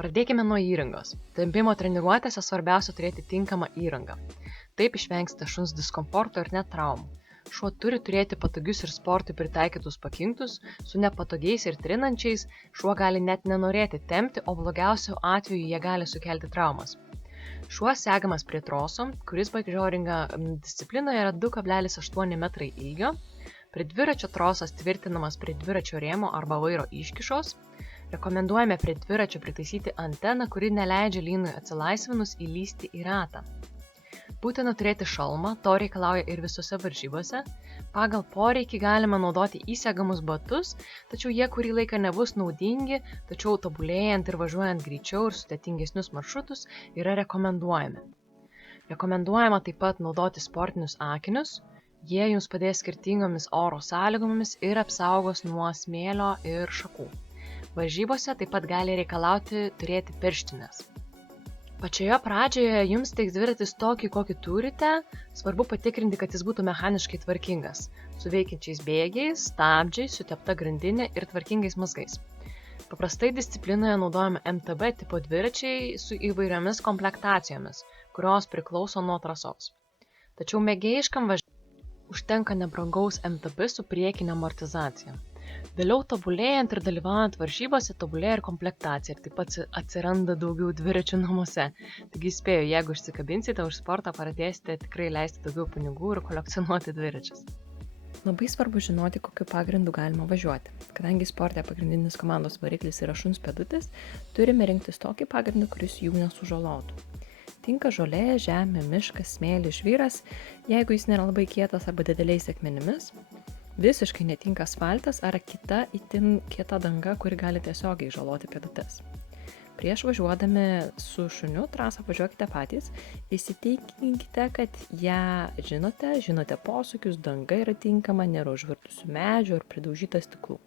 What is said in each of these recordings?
Pradėkime nuo įrangos. Tempimo treniruotėse svarbiausia turėti tinkamą įrangą. Taip išvengsite šuns diskomforto ir net traumų. Šuo turi turėti patogius ir sportui pritaikytus pakinktus, su nepatogiais ir trinančiais šuo gali net nenorėti tempti, o blogiausiu atveju jie gali sukelti traumas. Šuo segamas prie troso, kuris baikžioringa disciplinoje yra 2,8 metrai ilgio. Prie dviračio trosas tvirtinamas prie dviračio rėmo arba vairo iškišos. Rekomenduojame prie dviračio pritaisyti anteną, kuri neleidžia lynui atsilaisvinus įlysti į ratą. Būtina turėti šalmą, to reikalauja ir visose varžybose. Pagal poreikį galima naudoti įsegamus batus, tačiau jie kurį laiką nebus naudingi, tačiau tobulėjant ir važiuojant greičiau ir sudėtingesnius maršrutus yra rekomenduojami. Rekomenduojama taip pat naudoti sportinius akinius. Jie jums padės skirtingomis oro sąlygomis ir apsaugos nuo smėlio ir šakų. Varžybose taip pat gali reikalauti turėti pirštines. Pačioje pradžioje jums teiks dviratis tokį, kokį turite, svarbu patikrinti, kad jis būtų mechaniškai tvarkingas, su veikiančiais bėgiais, stabdžiais, sutepta grandinė ir tvarkingais mazgais. Paprastai disciplinoje naudojame MTB tipo dviračiai su įvairiomis komplektacijomis, kurios priklauso nuo trasos. Tačiau mėgėjiškam važiavimui užtenka nebrangaus MTB su priekinė amortizacija. Vėliau tobulėjant ir dalyvaujant varžybose tobulėja ir komplektacija ir taip pat atsiranda daugiau dviračių namuose. Taigi spėju, jeigu užsikabinsite už sportą, pradėsite tikrai leisti daugiau pinigų ir kolekcionuoti dviračius. Labai svarbu žinoti, kokiu pagrindu galima važiuoti. Kadangi sporte pagrindinis komandos variklis yra šuns pėdutės, turime rinktis tokį pagrindą, kuris jų nesužalotų. Tinka žolė, žemė, miškas, smėlis, žvyras, jeigu jis nėra labai kietas arba dideliais akmenimis. Visiškai netinka asfaltas ar kita itin kieta danga, kuri gali tiesiogiai žaloti pėdutes. Prieš važiuodami su šuniu trasą važiuokite patys, įsitikinkite, kad ją žinote posūkius, danga yra tinkama, nėra užvirtusių medžių ar pridaužyta stiklų.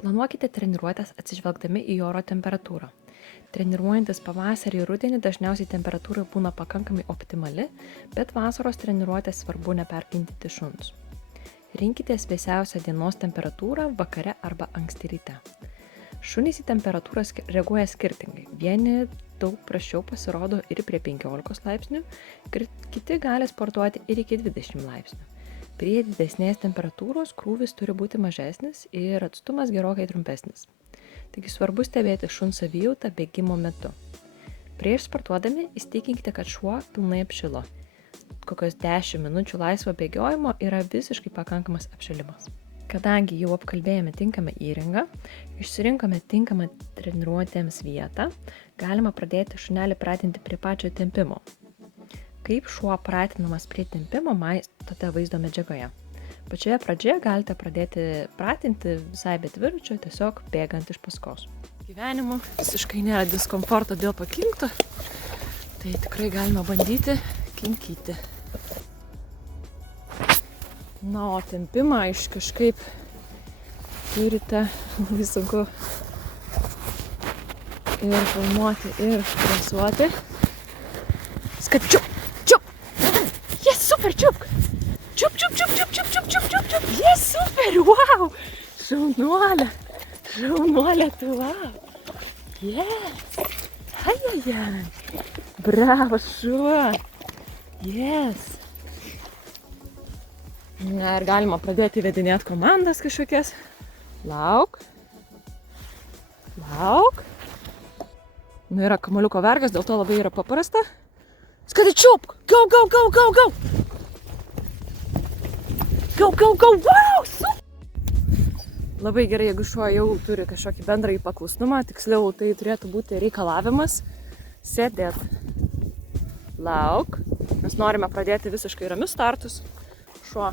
Planuokite treniruotės atsižvelgdami į oro temperatūrą. Treniruojantis pavasarį ir rudenį dažniausiai temperatūra būna pakankamai optimali, bet vasaros treniruotės svarbu neperkintyti šuns. Rinkitės vėsiausią dienos temperatūrą vakare arba anksti ryte. Šunys į temperatūrą reaguoja skirtingai. Vieni daug prasčiau pasirodo ir prie 15 laipsnių, kiti gali sportuoti ir iki 20 laipsnių. Prie didesnės temperatūros krūvis turi būti mažesnis ir atstumas gerokai trumpesnis. Taigi svarbu stebėti šuns savijautą bėgimo metu. Prieš sportuodami įsitikinkite, kad šuo pilnai apšilo. Kokios 10 minučių laisvo bėgiojimo yra visiškai pakankamas apšilimas. Kadangi jau apkalbėjome tinkamą įrangą, išsirinkome tinkamą treniruotėms vietą, galima pradėti šunelį pratinti prie pačio tempimo. Kaip šuo pratinamas prie tempimo, matote vaizdo medžiagoje. Pačioje pradžioje galite pradėti pratinti visai be dviračio, tiesiog bėgant iš paskos. Gyvenimu visiškai nėra diskomforto dėl pakinkto, tai tikrai galima bandyti kinkyti. Na, o tempimą iš kažkaip turite labai sunku ir filmuoti, ir presuoti. Skat, čiup! Yes, super, čiup! Čiup! Yes, super, wow! Šaunuolė tu, wow! Yes! Ajajaj! Bravo, šuo! Yes! Na, ir galima pradėti vedinėti komandas kažkokias. Lauk. Nu, yra kamuoliuko vergas, dėl to labai yra paprasta. Skati, čiupk! Go! Wow! Labai gerai, jeigu šuo jau turi kažkokį bendrąjį paklusnumą, tiksliau tai turėtų būti reikalavimas sėdėt. Lauk. Mes norime pradėti visiškai ramius startus. Šuo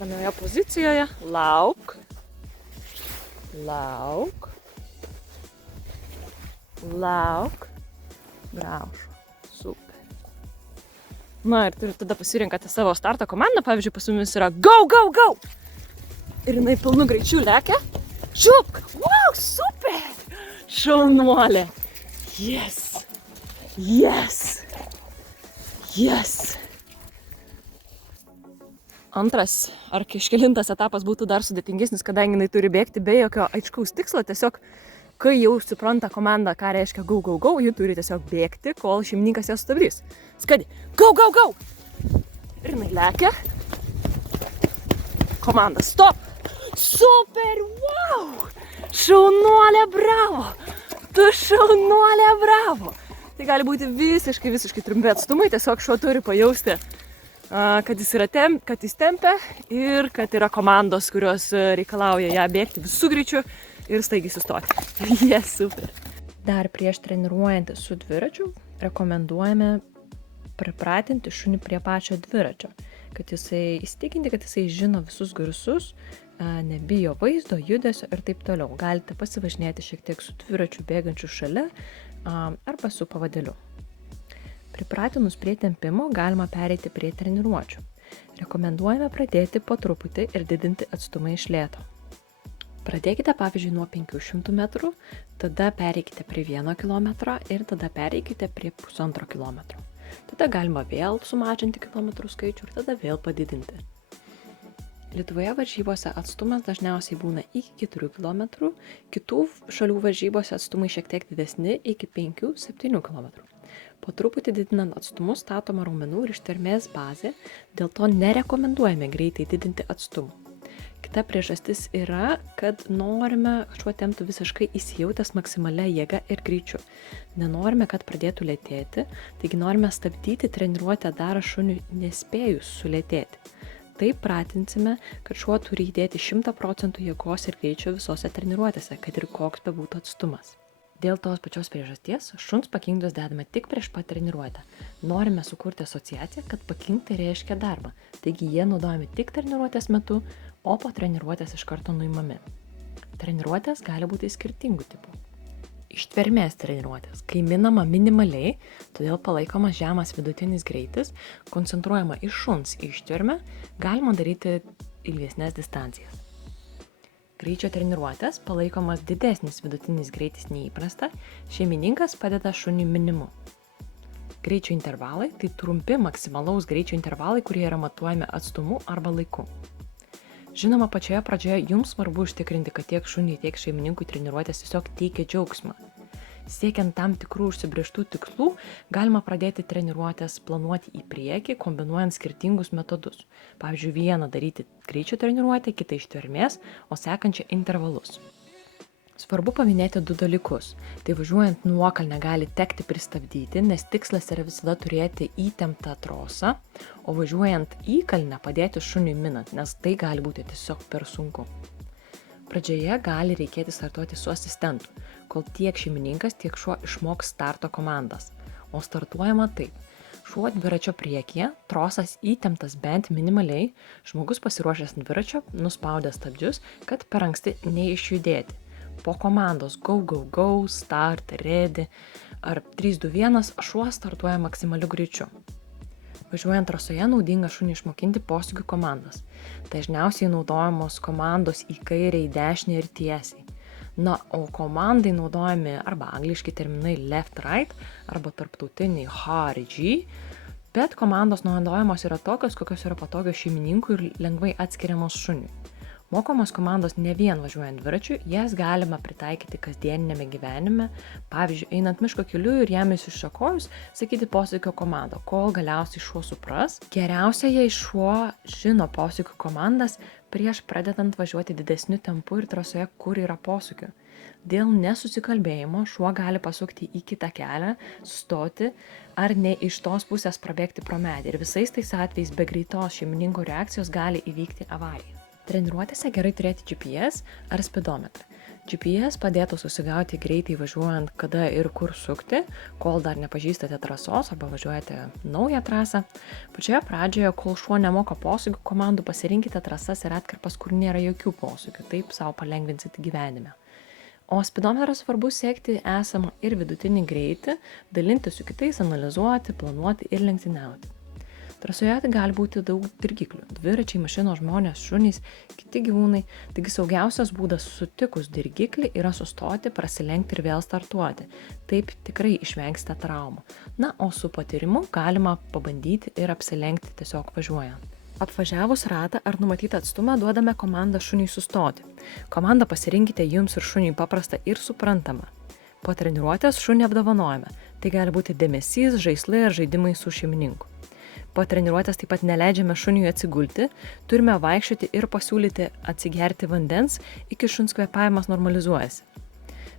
ramioje pozicijoje. Lauk. Bravo. Super. Na ir tada pasirinkate savo starto komandą. Pavyzdžiui, pas jumis yra go! Ir jinai pilnu greičiu lekia. Čiupk! Wow, super! Šaunuolė. Yes! Yes! Antras ar kažkelintas etapas būtų dar sudėtingesnis, kadangi jinai turi bėgti be jokio aiškaus tikslo, tiesiog kai jau supranta komanda, ką reiškia go, go, go, ji turi tiesiog bėgti, kol šeimininkas ją sustabdys. Skadi, go, go, go! Ir jinai lekia. Komanda, stop! Super, wow! Šaunuolė, bravo! Tu šaunuolė, bravo! Tai gali būti visiškai trumpi atstumai, tiesiog šuo turi pajausti, kad jis tempia ir kad yra komandos, kurios reikalauja ją bėgti visų greičių ir staigiai sustoti. Yes, super. Dar prieš treniruojantį su dviračiu rekomenduojame pripratinti šunį prie pačio dviračio, kad jisai įsitikinti, kad jisai žino visus garsus, nebijo vaizdo, judesio ir taip toliau. Galite pasivažinėti šiek tiek su dviračiu bėgančiu šalia arba su pavadėliu. Pripratinus prie tempimo galima pereiti prie treniruočių. Rekomenduojame pradėti po truputį ir didinti atstumą iš lėto. Pradėkite pavyzdžiui nuo 500 metrų, tada pereikite prie 1 kilometro ir tada pereikite prie 1,5 kilometro. Tada galima vėl sumažinti kilometrų skaičių ir tada vėl padidinti. Lietuvoje varžybose atstumas dažniausiai būna iki 4 km, kitų šalių varžybose atstumai šiek tiek didesni iki 5-7 km. Po truputį didinant atstumus statoma raumenų ir ištvermės bazė, dėl to nerekomenduojame greitai didinti atstumų. Kita priežastis yra, kad norime šuo tempti visiškai įsijautęs maksimalia jėga ir greičiu. Nenorime, kad pradėtų lėtėti, taigi norime stabdyti treniruotę dar šuniui nespėjus sulėtėti. Taip pratinsime, kad šuo turi įdėti 100% jėgos ir greičio visose treniruotėse, kad ir koks bebūtų atstumas. Dėl tos pačios priežasties šuns pakinktus dedame tik prieš pat treniruotę. Norime sukurti asociaciją, kad pakinkti reiškia darbą, taigi jie naudojami tik treniruotės metu, o po treniruotės iš karto nuimami. Treniruotės gali būti skirtingų tipų. Ištvermės treniruotės, kai minama minimaliai, todėl palaikomas žemas vidutinis greitis, koncentruojama iš šuns ištvermę, galima daryti ilgesnės distancijas. Greičio treniruotės palaikomas didesnis vidutinis greitis nei įprasta, šeimininkas padeda šuniui minimu. Greičio intervalai tai trumpi maksimalaus greičio intervalai, kurie yra matuojami atstumu arba laiku. Žinoma, pačioje pradžioje jums svarbu užtikrinti, kad tiek šuniui, tiek šeimininkui treniruotės tiesiog teikia džiaugsmą. Siekiant tam tikrų užsibrėžtų tikslų, galima pradėti treniruotės planuoti į priekį, kombinuojant skirtingus metodus. Pavyzdžiui, vieną daryti greičio treniruotę, kitą ištvermės, o sekančią intervalus. Svarbu paminėti 2 dalykus. Tai važiuojant nuokalnę gali tekti pristabdyti, nes tikslas yra visada turėti įtemptą trosą, o važiuojant įkalnę padėti šuniui minant, nes tai gali būti tiesiog per sunku. Pradžioje gali reikėti startuoti su asistentu, kol tiek šeimininkas, tiek šuo išmoks starto komandas. O startuojama taip. Šuo dviračio priekyje, trosas įtemptas bent minimaliai, žmogus pasiruošęs dviračio, nuspaudęs stabdžius, kad per anksti neišjudėti. Po komandos go, go, go, start, ready ar 3-2-1 šuo startuoja maksimaliu greičiu. Važiuojant trasoje naudinga šunį išmokinti posūkių komandas. Dažniausiai naudojamos komandos į kairę, į dešinę ir tiesiai. Na, o komandai naudojami arba angliški terminai left, right arba tarptautiniai HRG, bet komandos naudojamos yra tokios, kokios yra patogios šeimininkui ir lengvai atskiriamos šuniui. Mokomos komandos ne vien važiuojant dviračiu, jas galima pritaikyti kasdieninėme gyvenime, pavyzdžiui, einant miško keliu ir jam išsišakojus, sakyti posūkio komandą, kol galiausiai šuo supras. Geriausia, jei šuo žino posūkių komandas prieš pradedant važiuoti didesniu tempu ir trasoje, kur yra posūkių. Dėl nesusikalbėjimo šuo gali pasukti į kitą kelią, sustoti ar ne iš tos pusės prabėgti pro medį ir visais tais atvejais be greitos šeimininko reakcijos gali įvykti avarija. Treniruotėse gerai turėti GPS ar spidometrą. GPS padėtų susigauti greitai važiuojant, kada ir kur sukti, kol dar nepažįstate trasos arba važiuojate naują trasą. Pačioje pradžioje, kol šuo nemoka posūkių komandų, pasirinkite trasas ir atkarpas, kur nėra jokių posūkių, taip savo palengvinsite gyvenime. O spidometras svarbu siekti esamą ir vidutinį greitį, dalinti su kitais, analizuoti, planuoti ir lenktyniauti. Trasoje tai gali būti daug dirgiklių – dviračiai, mašinos, žmonės, šunys, kiti gyvūnai. Taigi saugiausias būdas sutikus dirgiklį yra sustoti, prasilenkti ir vėl startuoti. Taip tikrai išvengsite traumų. Na, o su patyrimu galima pabandyti ir apsilenkti tiesiog važiuojant. Apvažiavus ratą ar numatytą atstumą duodame komandą šuniui sustoti. Komandą pasirinkite jums ir šuniui paprastą ir suprantamą. Po treniruotės šunį apdovanojame. Tai gali būti dėmesys, žaislai ar žaidimai su šeimininku. Po treniruotės taip pat neleidžiame šuniui atsigulti, turime vaikščioti ir pasiūlyti atsigerti vandens, iki šuns kvėpavimas normalizuojasi.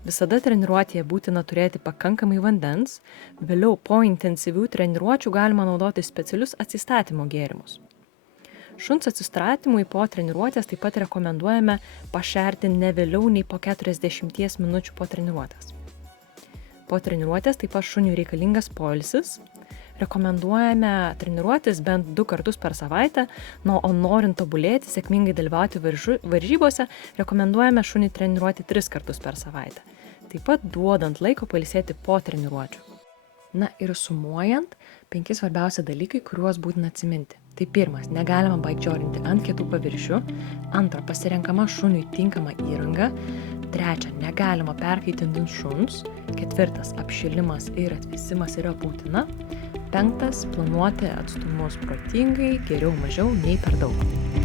Visada treniruotėje būtina turėti pakankamai vandens, vėliau po intensyvių treniruočių galima naudoti specialius atsistatymo gėrimus. Šuns atsistatymui po treniruotės taip pat rekomenduojame pašerti ne vėliau nei po 40 minučių po treniruotės. Po treniruotės taip pat šuniui reikalingas poilsis. Rekomenduojame treniruotis bent 2 kartus per savaitę, o norint tobulėti, sėkmingai dalyvauti varžybose, rekomenduojame šunį treniruoti 3 kartus per savaitę. Taip pat duodant laiko pailsėti po treniruočių. Na ir sumuojant, 5 svarbiausi dalykai, kuriuos būtina atsiminti. Tai 1. Negalima baikdžiorinti ant kietų paviršių. 2. Pasirenkama šuniui tinkama įranga. 3. Negalima perkaitinti šuns. 4. Apšilimas ir atvėsimas yra būtina. 5. Planuoti atstumus protingai, geriau mažiau nei per daug.